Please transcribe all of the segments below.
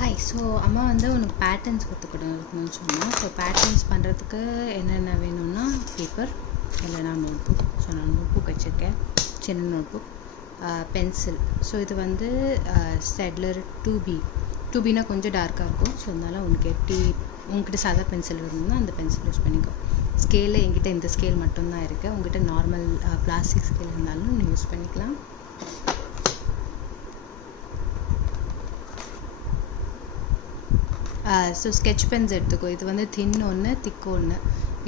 Hi. So அம்மா வந்து உனக்கு பேட்டர்ன்ஸ் கற்றுக் கொடுக்கணும்னு சொன்னோம். ஸோ பேட்டர்ன்ஸ் பண்ணுறதுக்கு என்னென்ன வேணும்னா பேப்பர் இல்லைனா நோட் புக். ஸோ நான் நோட் புக் வச்சுருக்கேன், சின்ன நோட் புக், பென்சில். ஸோ இது வந்து ஸ்டெட்லர் 2B கொஞ்சம் டார்க்காக இருக்கும். ஸோ அதனால் உங்ககிட்ட சாதா பென்சில் இருந்ததுன்னா அந்த பென்சில் யூஸ் பண்ணிக்கோ. ஸ்கேலில் என்கிட்ட இந்த ஸ்கேல் மட்டும்தான் இருக்குது. உங்ககிட்ட நார்மல் பிளாஸ்டிக் ஸ்கேல் இருந்தாலும் நீ யூஸ் பண்ணிக்கலாம். ஸோ ஸ்கெட்ச் பென்ஸ் எடுத்துக்கோ. இது வந்து தின் ஒன்று, திக்கு ஒன்று.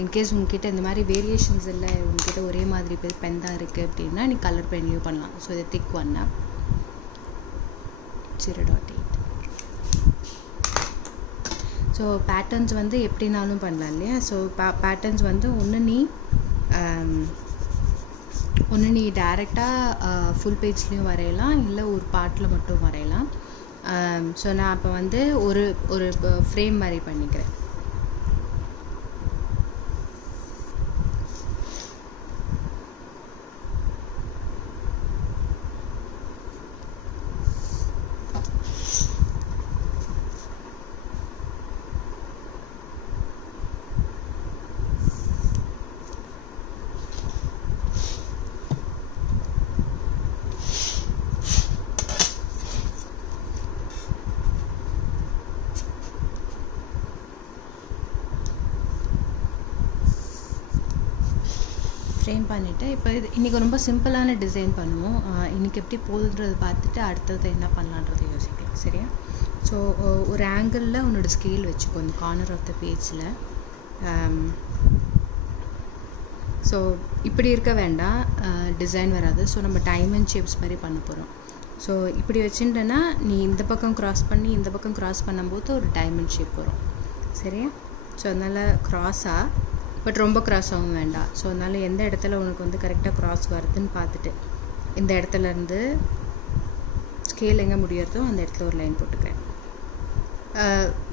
இன்கேஸ் உங்ககிட்ட இந்த மாதிரி வேரியேஷன்ஸ் இல்லை, உங்ககிட்ட ஒரே மாதிரி பென் தான் இருக்குது அப்படின்னா நீ கலர் பென்லையும் பண்ணலாம். ஸோ இது திக் 1 0.8. ஸோ பேட்டர்ன்ஸ் வந்து எப்படினாலும் பண்ணலாம் இல்லையா? ஸோ பேட்டர்ன்ஸ் வந்து ஒன்று நீ டைரெக்டாக ஃபுல் பேஜ்லேயும் வரையலாம், இல்லை ஒரு பார்ட்டில் மட்டும் வரையலாம். ஸோ நான் அப்போ வந்து ஒரு ஃப்ரேம் மாதிரி பண்ணிக்கிறேன். ஃப்ரேம் பண்ணிவிட்டு இப்போ இன்றைக்கி ரொம்ப சிம்பிளான டிசைன் பண்ணுவோம். இன்றைக்கி எப்படி போகுதுன்றது பார்த்துட்டு அடுத்தது என்ன பண்ணலான்றதை யோசிக்கலாம், சரியா? ஸோ ஒரு ஆங்கிளில் உன்னோட ஸ்கேல் வச்சுக்கோ இந்த கார்னர் ஆஃப் த பேஜில். ஸோ இப்படி இருக்க வேண்டாம், டிசைன் வராது. ஸோ நம்ம டைமண்ட் ஷேப்ஸ் மாதிரி பண்ண போகிறோம். ஸோ இப்படி வச்சுட்டேன்னா நீ இந்த பக்கம் க்ராஸ் பண்ணி இந்த பக்கம் க்ராஸ் பண்ணும்போது ஒரு டைமண்ட் ஷேப் வரும், சரியா? ஸோ அதனால் க்ராஸாக, பட் ரொம்ப க்ராஸ் ஆகும் வேண்டாம். ஸோ அதனால் எந்த இடத்துல உனக்கு வந்து கரெக்டாக க்ராஸ் வருதுன்னு பார்த்துட்டு இந்த இடத்துலேருந்து ஸ்கேல் எங்கே முடியறதோ அந்த இடத்துல ஒரு லைன் போட்டுக்கிறேன்.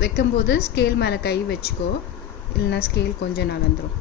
வைக்கும்போது ஸ்கேல் மேலே கை வச்சுக்கோ, இல்லைனா ஸ்கேல் கொஞ்சம் நகர்ந்துடும்.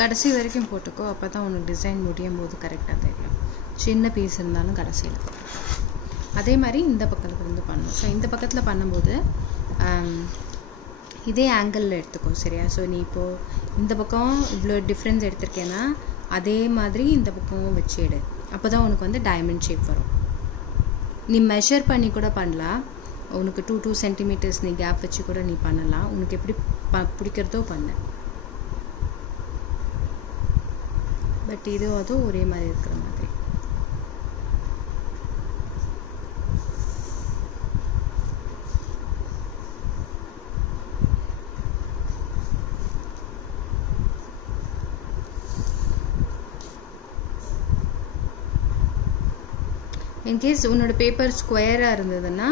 கடைசி வரைக்கும் போட்டுக்கோ, அப்போ தான் உனக்கு டிசைன் முடியும் போது கரெக்டாக தெரியும். சின்ன பீஸ் இருந்தாலும் கடைசியில் போட்டுக்கோ. அதே மாதிரி இந்த பக்கத்தில் இருந்து பண்ணணும். ஸோ இந்த பக்கத்தில் பண்ணும்போது இதே ஆங்கிளில் எடுத்துக்கோ, சரியா? ஸோ நீ இப்போது இந்த பக்கம் இவ்வளோ டிஃப்ரென்ஸ் எடுத்திருக்கேன்னா அதே மாதிரி இந்த பக்கமும் வச்சு எடு. அப்போ தான் உனக்கு வந்து டைமண்ட் ஷேப் வரும். நீ மெஷர் பண்ணி கூட பண்ணலாம். உனக்கு 2 சென்டிமீட்டர்ஸ் நீ கேப் வச்சு கூட நீ பண்ணலாம். உனக்கு எப்படி பிடிக்கிறதோ பண்ணு. பட் அதுவும் ஒரே மாதிரி இருக்கிற மாதிரி. இன்கேஸ் உன்னோட பேப்பர் ஸ்கொயராக இருந்ததுன்னா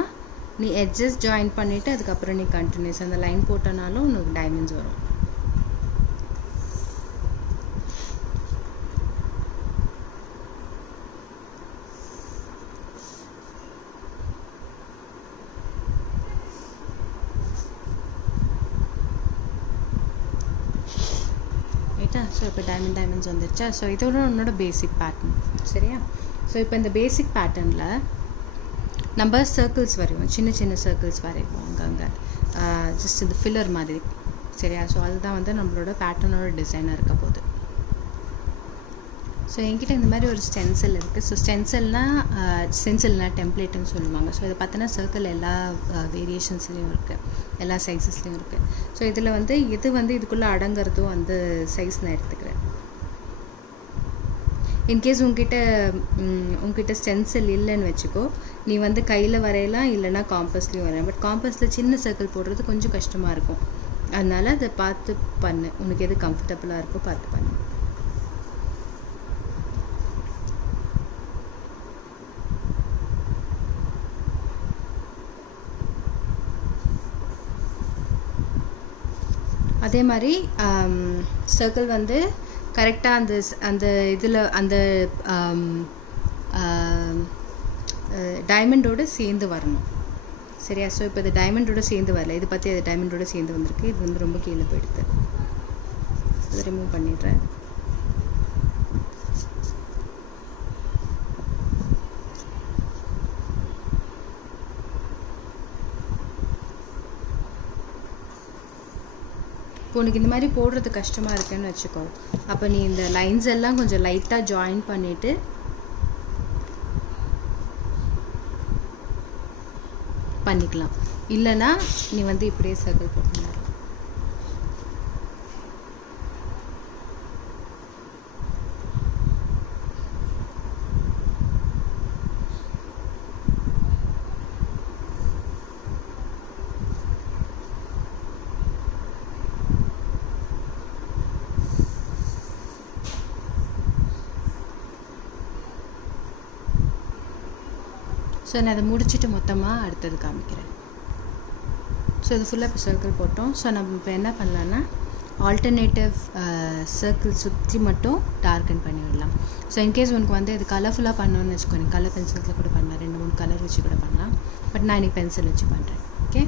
நீ எட்ஜஸ் ஜாயின் பண்ணிவிட்டு அதுக்கப்புறம் நீ கண்டினியூஸ் அந்த லைன் போட்டனாலும் உனக்கு டைமண்ட்ஸ் வரும். ஸோ இப்போ டைமண்ட்ஸ் வந்துருச்சா? ஸோ இதோட உன்னோட பேசிக் பேட்டர்ன், சரியா? ஸோ இப்போ இந்த பேசிக் பேட்டர்னில் நம்ம சர்க்கிள்ஸ் வரைவோம், சின்ன சின்ன சர்க்கிள்ஸ் வரைவோம் அங்கங்கே, ஜஸ்ட் இந்த ஃபில்லர் மாதிரி, சரியா? ஸோ அதுதான் வந்து நம்மளோட பேட்டர்னோட டிசைனாக இருக்க போகுது. ஸோ என்கிட்ட இந்த மாதிரி ஒரு ஸ்டென்சில் இருக்குது. ஸோ ஸ்டென்சில்னால் டெம்ப்ளேட்டுன்னு சொல்லுவாங்க. ஸோ இதை பார்த்தோன்னா சர்க்கிள் எல்லா வேரியேஷன்ஸ்லேயும் இருக்குது, எல்லா சைஸஸ்லேயும் இருக்குது. ஸோ இதில் வந்து இது வந்து இதுக்குள்ளே அடங்கிறதும் அந்த சைஸ் நான் எடுத்துக்கிறேன். இன்கேஸ் உங்ககிட்ட ஸ்டென்சில் இல்லைன்னு வச்சுக்கோ, நீ வந்து கையில் வரையலாம், இல்லைனா காம்பஸ்லேயும் வரையலாம். பட் காம்பஸில் சின்ன சர்க்கிள் போடுறது கொஞ்சம் கஷ்டமாக இருக்கும். அதனால் அதை பார்த்து பண்ணு, உனக்கு எது கம்ஃபர்டபுளாக இருக்கோ பார்த்து பண்ணு. அதே மாதிரி சர்க்கிள் வந்து கரெக்டாக அந்த இதில் அந்த டைமண்டோடு சேர்ந்து வரணும். சரியா? ஸோ இப்போ இது டைமண்டோடு சேர்ந்து வரல, இது பற்றி அது டைமண்டோடு சேர்ந்து வந்திருக்கு. இது வந்து ரொம்ப கீழே போயிடுது. இதை ரிமூவ் பண்ணிடுறேன். இப்போ உனக்கு இந்த மாதிரி போடுறது கஷ்டமாக இருக்குன்னு வச்சுக்கோ, அப்போ நீ இந்த லைன்ஸ் எல்லாம் கொஞ்சம் லைட்டாக ஜாயின் பண்ணிவிட்டு பண்ணிக்கலாம். இல்லைன்னா நீ வந்து இப்படியே சர்க்கிள் போட்டுக்கலாம். ஸோ நான் அதை முடிச்சுட்டு மொத்தமாக அடுத்தது காமிக்கிறேன். ஸோ இது ஃபுல்லாக இப்போ சர்க்கிள் போட்டோம். ஸோ நம்ம இப்போ என்ன பண்ணலான்னா ஆல்டர்னேட்டிவ் சர்க்கிள் சுற்றி மட்டும் டார்க்கன் பண்ணிவிடலாம். ஸோ இன்கேஸ் உனக்கு வந்து இது கலர்ஃபுல்லாக பண்ணணும்னு வச்சுக்கோ, நீ கலர் பென்சில்ஸில் கூட பண்ணலாம், 2-3 கலர் வச்சு கூட பண்ணலாம். பட் நான் இன்றைக்கி பென்சில் வச்சு பண்ணுறேன். ஓகே,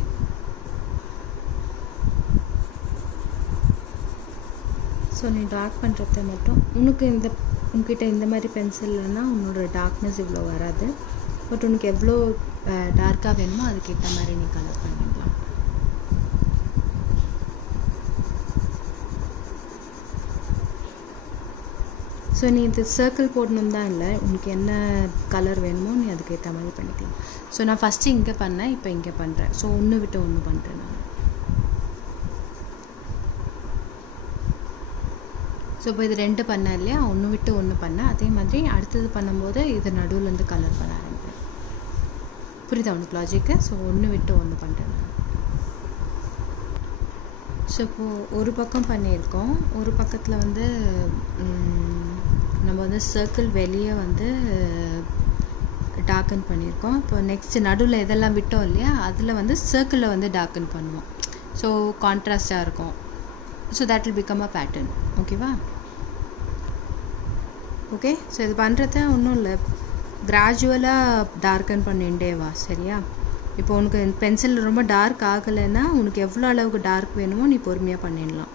ஸோ நீ டார்க் பண்ணுறத மட்டும் உங்ககிட்ட இந்த மாதிரி பென்சில்னா உன்னோட டார்க்னஸ் இவ்வளோ வராது. பட் உனக்கு எவ்வளோ டார்க்காக வேணுமோ அதுக்கேற்ற மாதிரி நீ கலர் பண்ணிடலாம். ஸோ நீ இது சர்க்கிள் போடணும் தான் இல்லை, உனக்கு என்ன கலர் வேணுமோ நீ அதுக்கேற்ற மாதிரி பண்ணிக்கலாம். ஸோ நான் ஃபஸ்ட்டு இங்கே பண்ணேன், இப்போ இங்கே பண்ணுறேன். ஸோ ஒன்று விட்டு ஒன்று பண்ணுறேன் நான். ஸோ இப்போ இது 2 பண்ணேன் இல்லையா, ஒன்று விட்டு ஒன்று பண்ணேன். அதே மாதிரி அடுத்தது பண்ணும்போது இது நடுவுலேருந்து கலர் பண்ண ஆரம்பிப்பேன். புரியுதா உனக்கு லாஜிக்கு? ஸோ ஒன்று விட்டு ஒன்று பண்ணுறேன் நான். ஸோ இப்போது ஒரு பக்கம் பண்ணியிருக்கோம், ஒரு பக்கத்தில் வந்து நம்ம வந்து சர்க்கிள் வெளியே வந்து டார்க்கன் பண்ணியிருக்கோம். இப்போ நெக்ஸ்ட்டு நடுவில் எதெல்லாம் விட்டோம் இல்லையா, அதில் வந்து சர்க்கிளில் வந்து டார்க்கன் பண்ணுவோம். ஸோ கான்ட்ராஸ்டாக இருக்கும். So that will become a pattern. ஓகேவா? ஓகே, ஸோ இது பண்ணுறது ஒன்றும் இல்லை, கிராஜுவலாக டார்க்கன் பண்ணிகிட்டே வா. சரியா? இப்போ உனக்கு பென்சில் ரொம்ப டார்க் ஆகலைன்னா உனக்கு எவ்வளோ அளவுக்கு டார்க் வேணுமோ நீ பொறுமையாக பண்ணிடலாம்.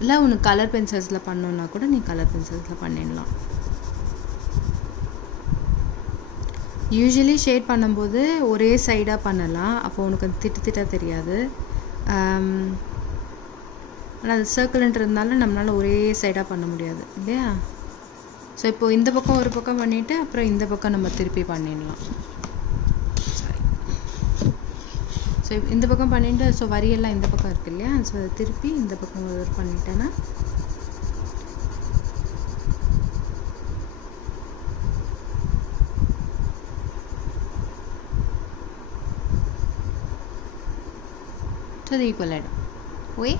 இல்லை உனக்கு கலர் பென்சில்ஸில் பண்ணோன்னா கூட நீ கலர் பென்சில்ஸில் பண்ணிடலாம். யூஸ்வலி ஷேட் பண்ணும்போது ஒரே சைடாக பண்ணலாம், அப்போ உனக்கு திட்டாக தெரியாது. ஆனால் அது சர்க்கிள்ன்றதுனால நம்மளால் ஒரே சைடாக பண்ண முடியாது இல்லையா? ஸோ இப்போது இந்த பக்கம் ஒரு பக்கம் பண்ணிவிட்டு அப்புறம் இந்த பக்கம் நம்ம திருப்பி பண்ணிடலாம். ஸோ இந்த பக்கம் பண்ணிவிட்டு ஸோ வரியெல்லாம் இந்த பக்கம் இருக்குது இல்லையா, ஸோ திருப்பி இந்த பக்கம் பண்ணிட்டேன்னா ஸோ அது ஈக்குவல் ஆகிடும். ஓகே,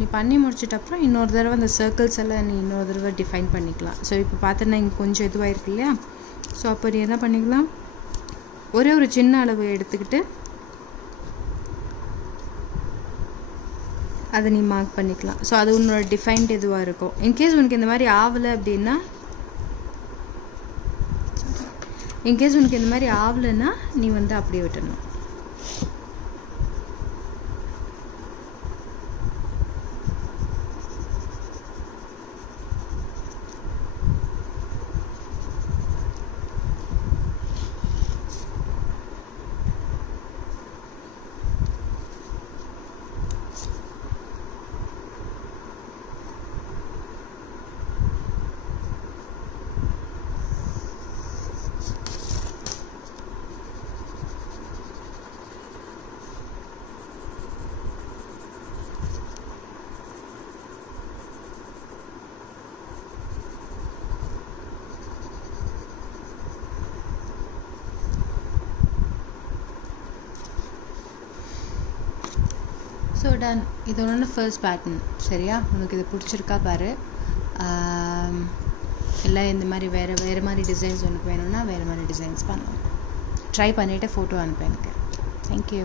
நீ பண்ணி முடிச்சிட்ட அப்புறம் இன்னொரு தடவை அந்த சர்க்கிள்ஸ் எல்லாம் நீ இன்னொரு தடவை டிஃபைன் பண்ணிக்கலாம். ஸோ இப்போ பார்த்தோன்னா இங்கே கொஞ்சம் இதுவாக இருக்கு இல்லையா? ஸோ அப்போ நீ என்ன பண்ணிக்கலாம், ஒரே ஒரு சின்ன அளவு எடுத்துக்கிட்டு அதை நீ மார்க் பண்ணிக்கலாம். ஸோ அது உன்னோட டிஃபைன்ட் இதுவாக இருக்கும். இன்கேஸ் உனக்கு இந்த மாதிரி ஆகலை அப்படின்னா நீ வந்து அப்படியே விட்டுடணும். So done. இது ஒன்று ஃபர்ஸ்ட் பேட்டர்ன். சரியா? உனக்கு இது பிடிச்சிருக்கா பாரு. இல்லை இந்த மாதிரி வேறு மாதிரி டிசைன்ஸ் உனக்கு வேணும்னா வேறு மாதிரி டிசைன்ஸ் பண்ணுவோம். ட்ரை பண்ணிவிட்டு ஃபோட்டோ அனுப்ப எனக்கு. தேங்க்யூ.